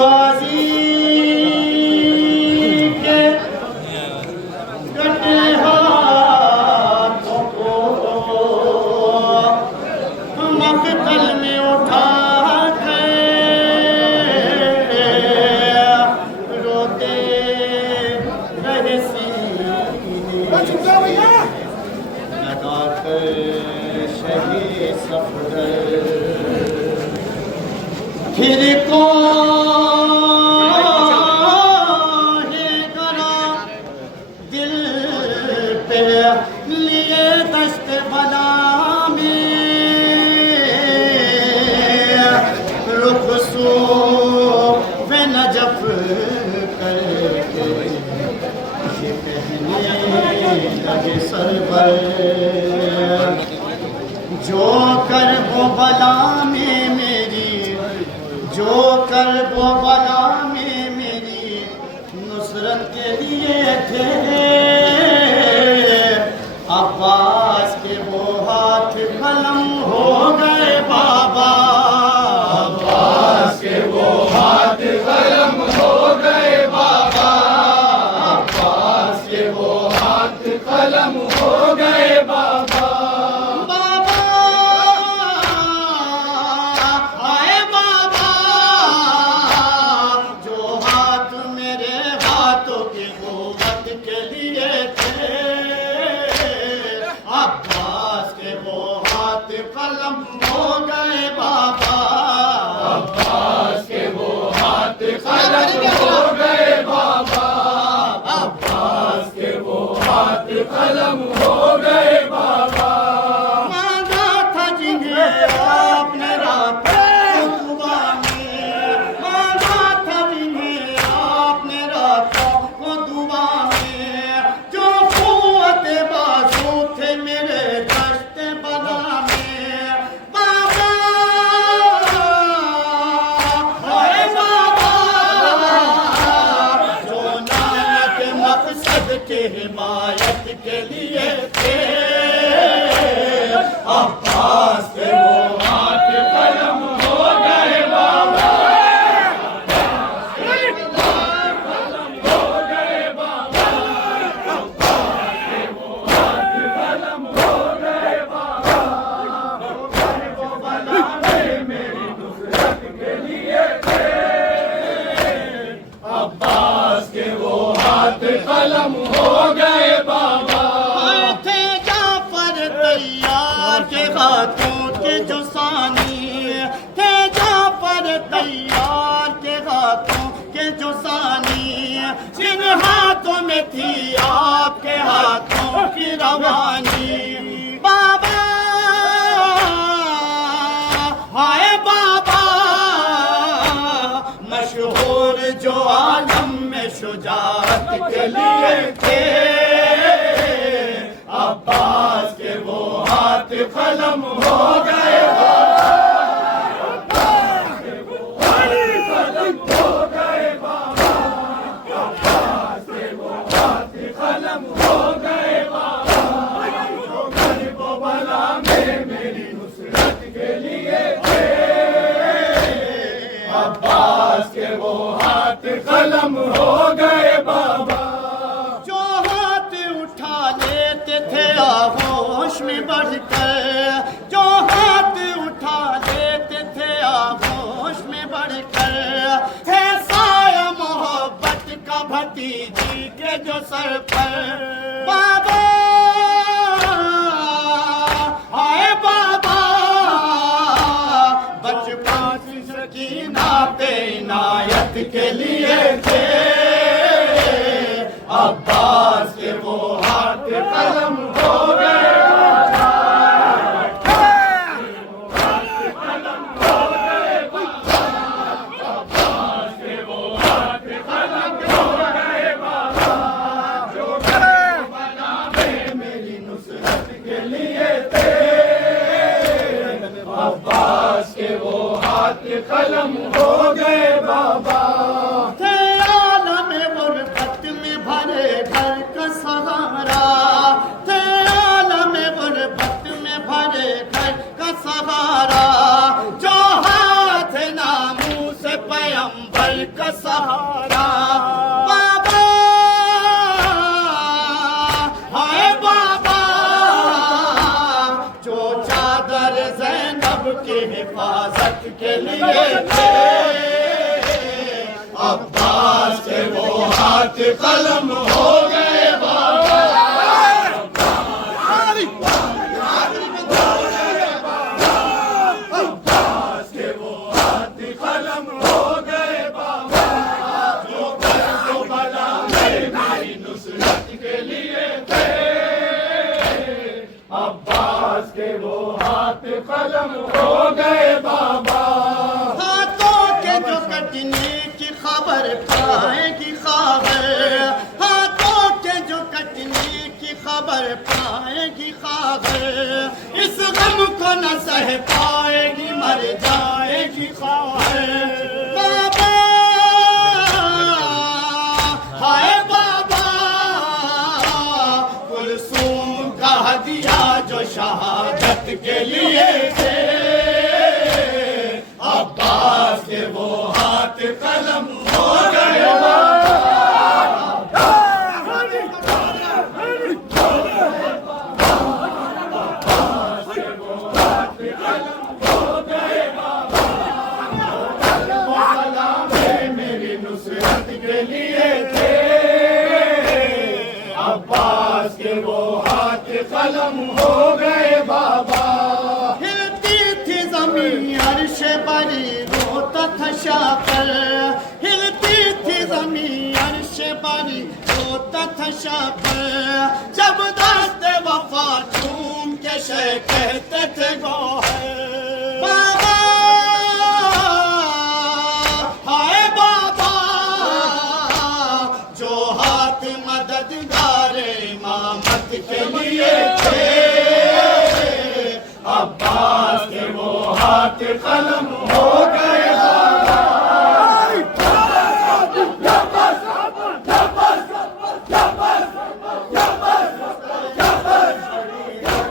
غازی کے کٹے ہاتھوں کو مقتل میں اٹھا کے روتے رہے سینے لگا کر شہید صفدر پھر کوہ گرا دل پہ لیے دست بلا میں رخ سوف نجف کر کے یہ کہنے لگے سرور جو کرب و بلا میں میری جو کرب و بلا میں میری نصرت کے لیے تھے عباس کے وہ ہاتھ قلم ہو گئے بابا عباس کے وہ ہاتھ قلم ہو گئے بابا عباس کے وہ ہاتھ قلم ہو گئے بابا قلم ہو گئے بابا عباس کے وہ ہاتھ قلم ہو گئے بابا عباس کے وہ ہاتھ قلم ہو گئے بابا مانگا تھا جنہیں آپ نے رات کو دعا میں مانگا تھا جنہیں آپ نے رات کو دعا میں جو قوت بازو تھے میرے دشت بلا میں کے حمایت کے لیے تھے عباس کے وہ ہاتھ قلم ہو گئے بابا عباس کے وہ ہاتھ قلم ہو گئے بابا عباس کے وہ ہاتھ قلم ہو گئے بابا وہ بلا میں میری نصرت کے لیے تھے عباس کے وہ ہاتھ قلم ہو گئے بابا تھے جعفر تیار کے ہاتھوں کے جو ثانی تھے جعفر تیار کے ہاتھوں کے جو ثانی جن ہاتھوں میں تھی آپ کے ہاتھوں کی روانی بابا ہائے بابا مشہور جو عالم میں شجاعت کے لیے تھے عباس کے وہ ہاتھ قلم ہو گئے بابا عباس کے وہ ہاتھ قلم ہو گئے بابا عباس کے وہ ہاتھ قلم ہو گئے بابا جو کرب و بلا میں میری نصرت کے لیے تھے عباس کے وہ ہاتھ قلم ہو گئے بابا جو ہاتھ اٹھا لیتے تھے آغوش میں بڑھ کر جو ہاتھ اٹھا لیتے تھے آغوش میں بڑھ کر ہے سایہ محبت کا بھتیجی کے جو سر پر بابا آئے بابا بچپن سکینہ پہ عنایت کے لیے تھے عباس کے وہ ہاتھ قلم ہو گئے بابا قلم ہو گئے بابا عباس کے وہ ہاتھ قلم ہو گئے بابا جو کربلا میں میری نصرت کے لیے تھے عباس کے وہ ہاتھ قلم ہو گئے بابا تھے عالم غربت میں بھرے گھر کا سہارا تھے کا سہارا بابا ہائے بابا جو چادر زینب کی حفاظت کے لیے تھے عباس کے وہ ہاتھ قلم ہو گئے بابا عباس کے وہ ہاتھ قلم ہو گئے بابا جو کربلا میں میری نصرت کے لیے تھے عباس کے وہ ہاتھ قلم ہو گئے بابا ہاتھوں کے جو کٹنے کی خبر پائے گی خبر ہاتھوں کے جو کٹنے کی خبر پائے گی خبر اس غم کو نہ سہ پائے گی مر جائے گی خبر بابا ہائے بابا کلثوم کا ہدیہ جو شہادت کے لیے تھے عباس کے وہ ہاتھ قلم ہو گئے میری نصرت کے لیے تھے عباس کے وہ ہاتھ قلم ہو گئے بابا ہلتی تھی زمین عرش بری روتا تھا شاکر ہلتی تھی زمین عرش بری روتا تھا شاکر جب دست وفا چوم کے شے کہتے تھے گوہر بابا ہائے بابا جو ہاتھ مددگار امامت کے لیے تھے عباس کے وہ ہاتھ قلم ہو